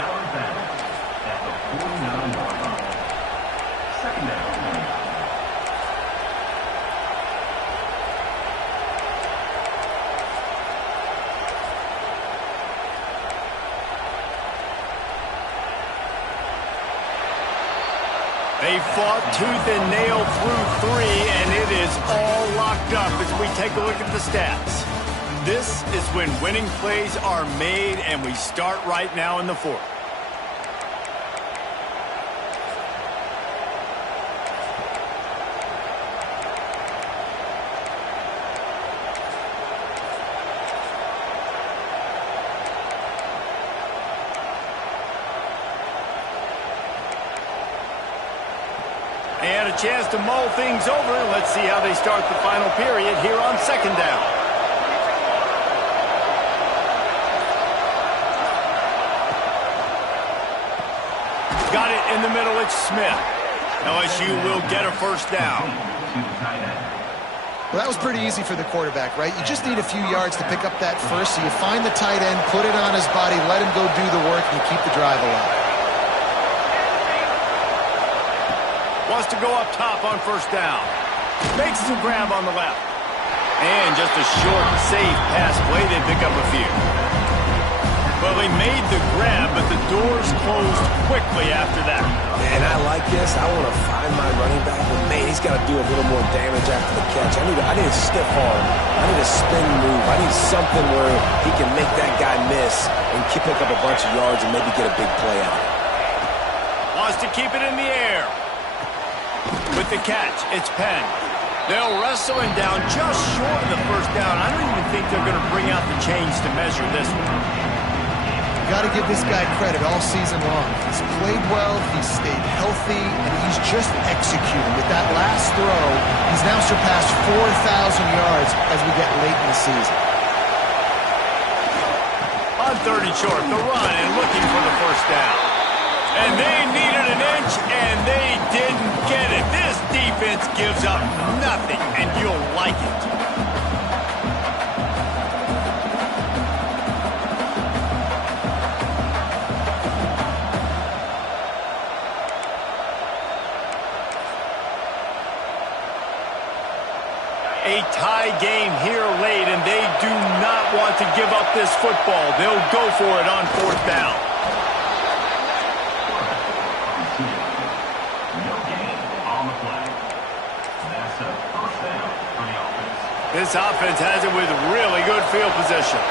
They fought tooth and nail through 3, and it is all locked up as we take a look at the stats. This is when winning plays are made, and we start right now in the 4th. And a chance to mull things over. Let's see how they start the final period here on 2nd down. Got it in the middle. It's Smith. LSU will get a first down. Well, that was pretty easy for the quarterback, right? You just need a few yards to pick up that first, so you find the tight end, put it on his body, let him go do the work, and you keep the drive alive. Wants to go up top on first down. Makes the grab on the left. And just a short, safe pass play. They pick up a few. Well, they made the grab, but the doors closed quickly after that. And I like this. I want to find my running back, but man, he's got to do a little more damage after the catch. I need a stiff arm. I need a spin move. I need something where he can make that guy miss and pick up a bunch of yards and maybe get a big play out of it. Wants to keep it in the air. With the catch, it's Penn. They'll wrestle him down just short of the first down. I don't even think they're going to bring out the chains to measure this one. You got to give this guy credit all season long. He's played well, he's stayed healthy, and he's just executing. With that last throw, he's now surpassed 4,000 yards as we get late in the season. On 30 short, the run and looking for the first down. And they needed an inch, and they didn't get it. This defense gives up nothing, and you'll like it. A tie game here late, and they do not want to give up this football. They'll go for it on fourth down. This offense has it with really good field position.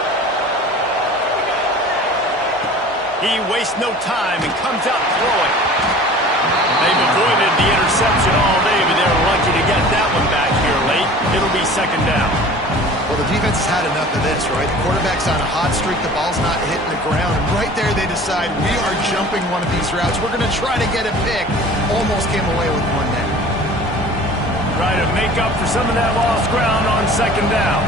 He wastes no time and comes out throwing. They've avoided the interception all day, but they're lucky to get that one back here late. It'll be second down. Well, the defense has had enough of this, right? The quarterback's on a hot streak. The ball's not hitting the ground. And decide we are jumping one of these routes. We're going to try to get a pick. Almost came away with one there. Try to make up for some of that lost ground on second down.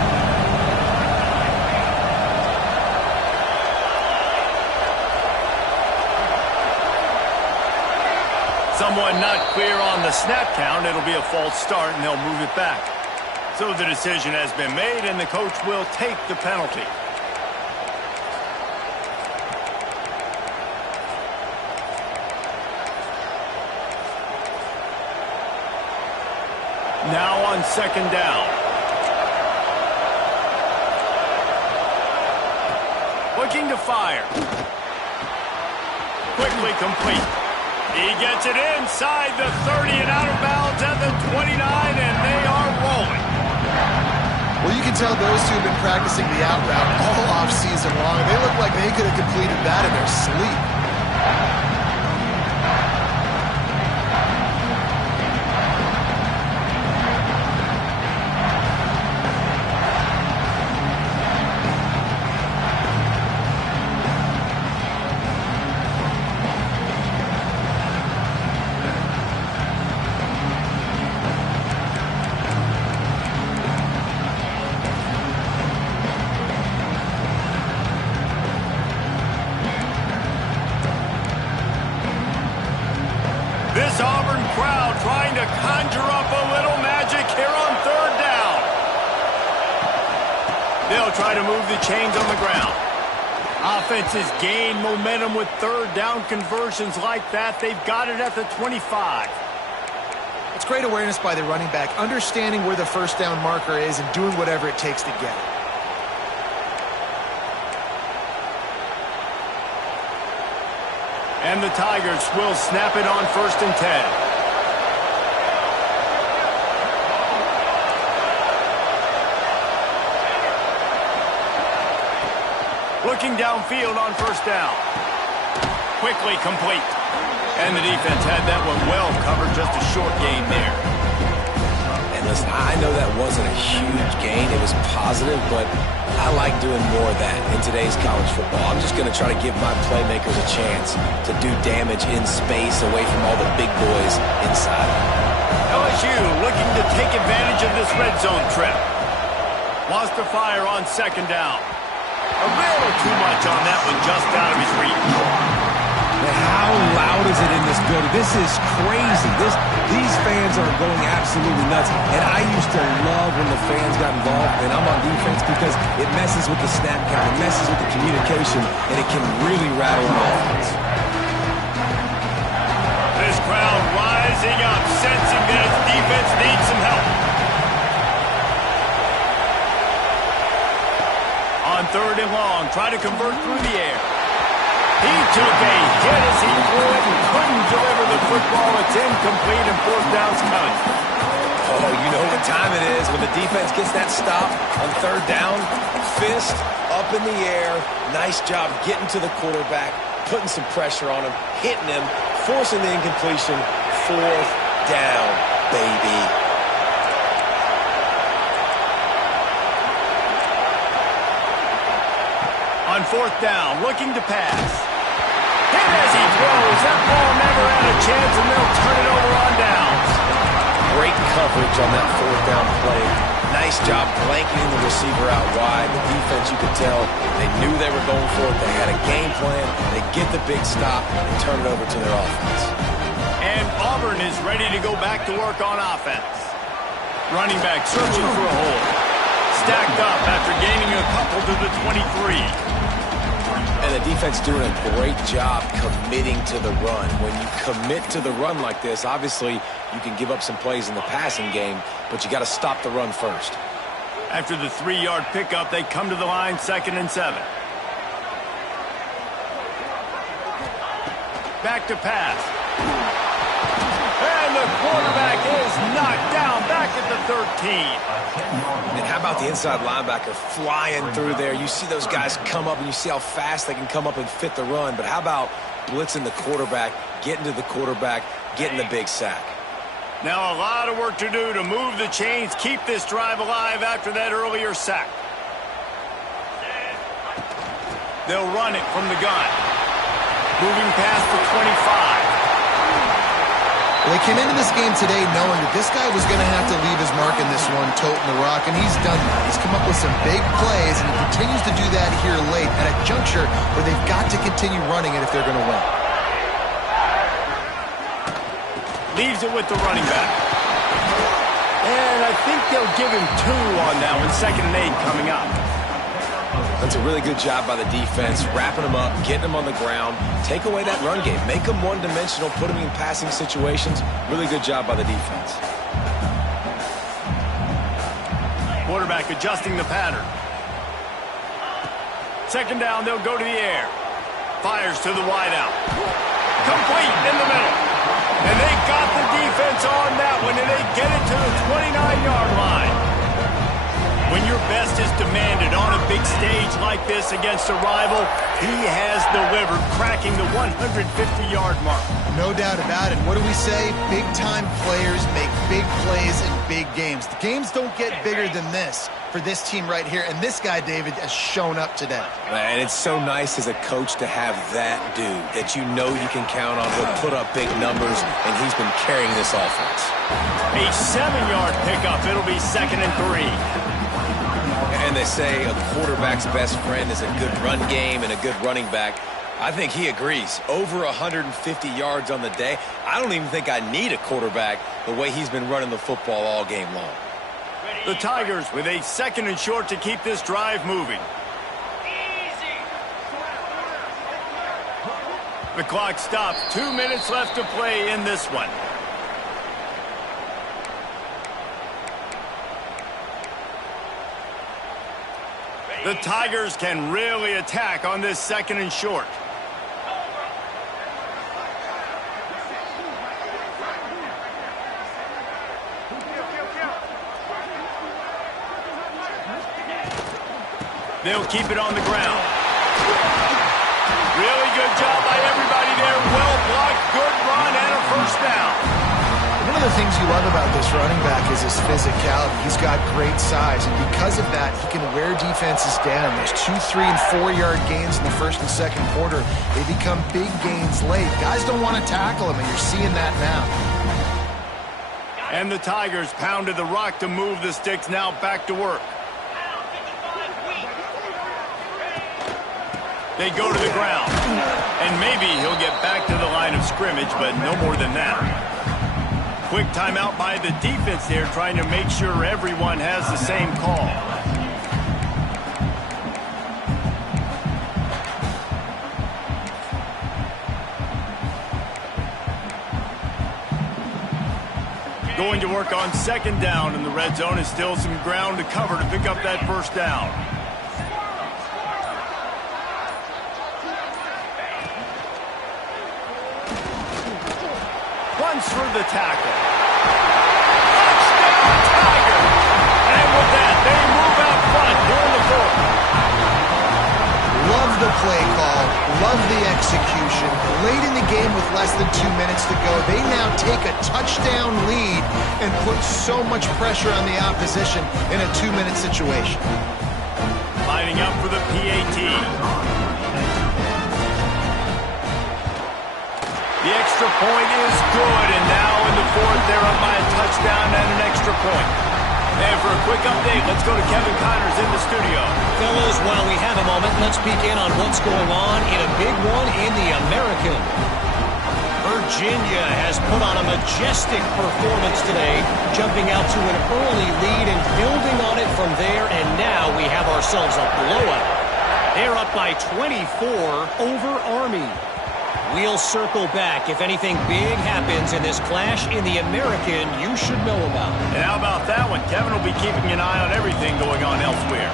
Someone not clear on the snap count. It'll be a false start, and they'll move it back. So the decision has been made, and the coach will take the penalty. Now on second down. Looking to fire. Quickly complete. He gets it inside the 30 and out of bounds at the 29, and they are rolling. Well, you can tell those two have been practicing the out route all off-season long. They look like they could have completed that in their sleep. This Auburn crowd trying to conjure up a little magic here on third down. They'll try to move the chains on the ground. Offenses gain momentum with third down conversions like that. They've got it at the 25. It's great awareness by the running back, understanding where the first down marker is and doing whatever it takes to get it. And the Tigers will snap it on 1st and 10. Looking downfield on 1st down. Quickly complete. And the defense had that one well covered, just a short gain there. And listen, I know that wasn't a huge gain. It was positive, but I like doing more of that in today's college football. I'm just going to try to give my playmakers a chance to do damage in space away from all the big boys inside. LSU looking to take advantage of this red zone trip. Wants to fire on second down. A little too much on that one, just out of his reach. Man, how loud is it in this building? This is crazy. These fans are going absolutely nuts. And I used to love when the fans got involved, and I'm on defense because it messes with the snap count, it messes with the communication, and it can really rattle an offense. This crowd rising up, sensing that its defense needs some help. On third and long, try to convert through the air. He took a hit as he threw it and couldn't deliver the football. It's incomplete and 4th down's coming. Oh, you know what time it is when the defense gets that stop on third down. Fist up in the air. Nice job getting to the quarterback, putting some pressure on him, hitting him, forcing the incompletion. 4th down, baby. On 4th down, looking to pass. Hit as he throws. That ball never had a chance, and they'll turn it over on downs. Great coverage on that 4th down play. Nice job blanketing the receiver out wide. The defense, you could tell, they knew they were going for it. They had a game plan. They get the big stop and turn it over to their offense. And Auburn is ready to go back to work on offense. Running back searching for a hole. Stacked up after gaining a couple to the 23. And the defense doing a great job committing to the run. When you commit to the run like this, obviously you can give up some plays in the passing game, but you got to stop the run first. After the 3-yard pickup, they come to the line 2nd and 7. Back to pass. And the quarterback is knocked down back at the 13. And how about the inside linebacker flying through there? You see those guys come up, and you see how fast they can come up and fit the run. But how about blitzing the quarterback, getting to the quarterback, getting the big sack? Now a lot of work to do to move the chains, keep this drive alive after that earlier sack. They'll run it from the gun. moving past the 25. Well, they came into this game today knowing that this guy was going to have to leave his mark in this one, toting the rock, and he's done that. He's come up with some big plays, and he continues to do that here late at a juncture where they've got to continue running it if they're going to win. Leaves it with the running back. And I think they'll give him 2 on that one. 2nd and 8 coming up. That's a really good job by the defense, wrapping them up, getting them on the ground, take away that run game, make them one-dimensional, put them in passing situations. Really good job by the defense. Quarterback adjusting the pattern. 2nd down, they'll go to the air. Fires to the wideout. Complete in the middle. And they got the defense on that one, and they get it to the 29-yard line. When your best is demanded on a big stage like this against a rival, he has delivered, cracking the 150-yard mark. No doubt about it. What do we say? Big-time players make big plays in big games. The games don't get bigger than this for this team right here, and this guy, David, has shown up today. And it's so nice as a coach to have that dude that you know you can count on. He'll put up big numbers, and he's been carrying this offense. A 7-yard pickup. It'll be 2nd and 3. And they say a quarterback's best friend is a good run game and a good running back. I think he agrees. Over 150 yards on the day. I don't even think I need a quarterback the way he's been running the football all game long. The Tigers with a 2nd and short to keep this drive moving. The clock stops. 2 minutes left to play in this one. The Tigers can really attack on this 2nd and short. They'll keep it on the ground. Really good job by everybody there. Well blocked, good run, and a 1st down. One of the things you love about this running back is his physicality. He's got great size, and because of that, he can wear defenses down. There's 2, 3, and 4-yard gains in the 1st and 2nd quarter. They become big gains late. Guys don't want to tackle him, and you're seeing that now. And the Tigers pounded the rock to move the sticks, now back to work. They go to the ground. And maybe he'll get back to the line of scrimmage, but no more than that. Quick timeout by the defense there, trying to make sure everyone has the same call. Going to work on 2nd down in the red zone. Is still some ground to cover to pick up that 1st down. For the tackle. Touchdown, Tiger! And with that, they move out front here in the 4th. Love the play call. Love the execution. Late in the game with less than 2 minutes to go, they now take a touchdown lead and put so much pressure on the opposition in a 2-minute situation. Lining up for the PAT. The extra point is good, and now in the 4th, they're up by a touchdown and an extra point. And for a quick update, let's go to Kevin Connors in the studio. Fellas, while we have a moment, let's peek in on what's going on in a big one in the American. Virginia has put on a majestic performance today, jumping out to an early lead and building on it from there, and now we have ourselves a blowout. They're up by 24 over Army. We'll circle back. If anything big happens in this clash in the American, you should know about. And how about that one? Kevin will be keeping an eye on everything going on elsewhere.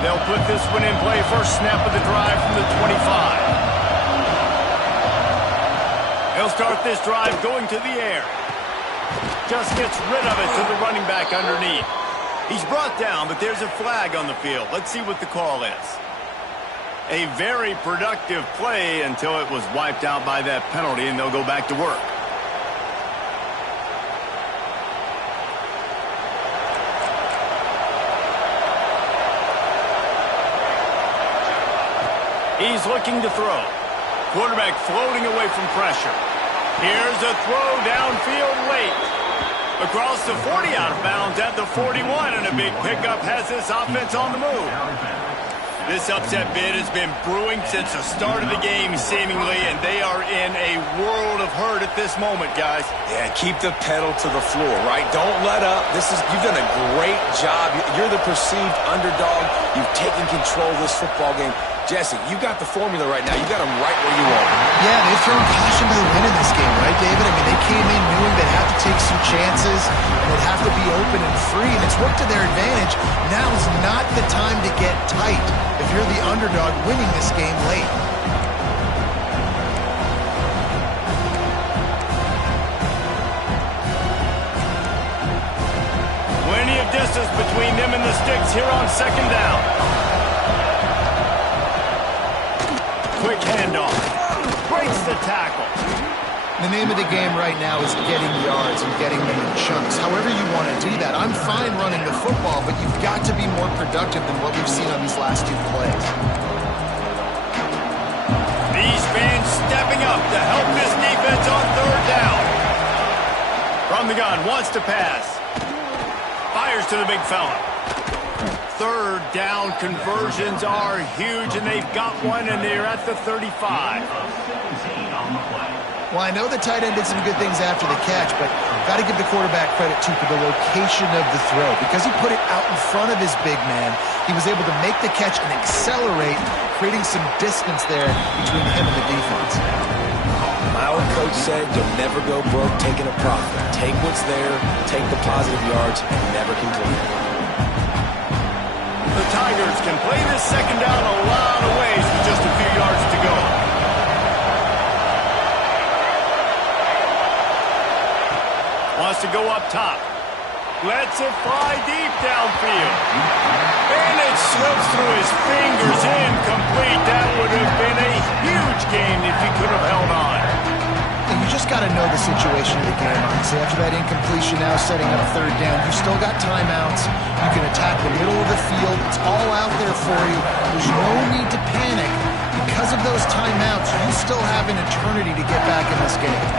They'll put this one in play. First snap of the drive from the 25. They'll start this drive going to the air. Just gets rid of it to the running back underneath. He's brought down, but there's a flag on the field. Let's see what the call is. A very productive play until it was wiped out by that penalty, and they'll go back to work. 2nd and 10 He's looking to throw. Quarterback floating away from pressure. Here's a throw downfield late. Across the 40, out of bounds at the 41, and a big pickup has this offense on the move. This upset bid has been brewing since the start of the game, seemingly, and they are in a world of hurt at this moment, guys. Yeah, keep the pedal to the floor, right? Don't let up. You've done a great job. You're the perceived underdog. You've taken control of this football game. Jesse, you got the formula right now. You got them right where you want them. Yeah, they've thrown caution to the wind in this game, right, David? I mean, they came in knowing they'd have to take some chances, and they'd have to be open and free, and it's worked to their advantage. Now is not the time to get tight if you're the underdog winning this game late. Plenty of distance between them and the sticks here on second down. Quick handoff. Breaks the tackle. The name of the game right now is getting yards and getting them in chunks. However you want to do that. I'm fine running the football, but you've got to be more productive than what we've seen on these last two plays. These fans stepping up to help this defense on third down. From the gun, wants to pass. Fires to the big fella. Third down conversions are huge, and they've got one, and they're at the 35. Well, I know the tight end did some good things after the catch, but got to give the quarterback credit, too, for the location of the throw. Because he put it out in front of his big man, he was able to make the catch and accelerate, creating some distance there between him and the defense. My old coach said you'll never go broke taking a profit. Take what's there, take the positive yards, and never complain. The Tigers can play this second down a lot of ways with just a few yards to go. Wants to go up top. Lets it fly deep downfield. And it slips through his fingers, incomplete. That would have been a huge game if he could have held on. And you just got to know the situation of the game, honestly. After that incompletion now setting up third down, you've still got timeouts. You can attack the middle of the field. It's all out there for you. There's no need to panic. Because of those timeouts, you still have an eternity to get back in this game.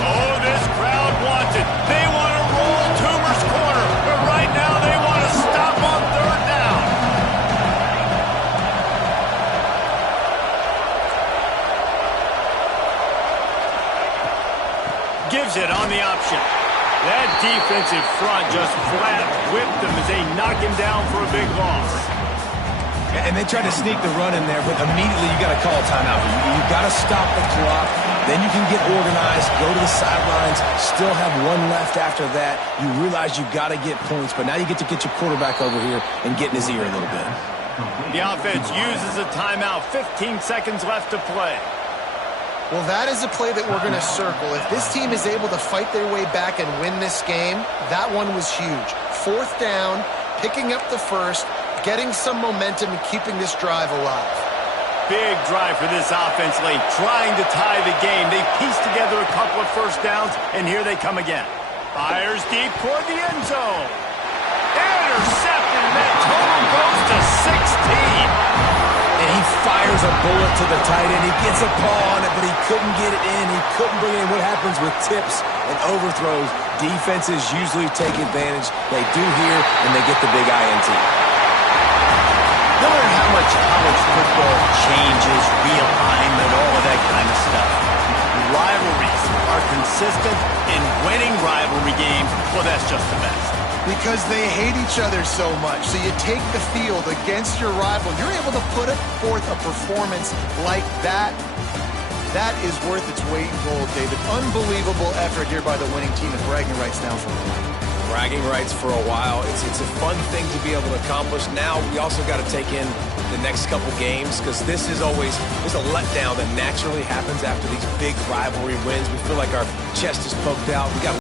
Oh, this crowd wants it. They want to roll Toomer's corner, but right now they want to stop on third down. Gives it on the option. That defensive front just flat whipped him as they knock him down for a big loss. And they tried to sneak the run in there, but immediately you got to call a timeout. You got to stop the clock. Then you can get organized, go to the sidelines, still have one left after that. You realize you got to get points, but now you get to get your quarterback over here and get in his ear a little bit. The offense uses a timeout. 15 seconds left to play. Well, that is a play that we're going to circle. If this team is able to fight their way back and win this game, that one was huge. Fourth down, picking up the first, getting some momentum and keeping this drive alive. Big drive for this offense late, trying to tie the game. They pieced together a couple of first downs, and here they come again. Fires deep toward the end zone. Intercepted, and that total goes to 16. And he fires a bullet to the tight end. He gets a paw on it, but he couldn't get it in. He couldn't bring it in. What happens with tips and overthrows? Defenses usually take advantage. They do here, and they get the big INT. No matter how much college football changes, realignment, all of that kind of stuff, rivalries are consistent, and winning rivalry games, well, that's just the best. Because they hate each other so much. So you take the field against your rival. You're able to put forth a performance like that. That is worth its weight in gold, David. Unbelievable effort here by the winning team, and bragging rights now for them. Bragging rights for a while. It's a fun thing to be able to accomplish. Now we also got to take in the next couple games, because there's a letdown that naturally happens after these big rivalry wins. We feel like our chest is poked out. We got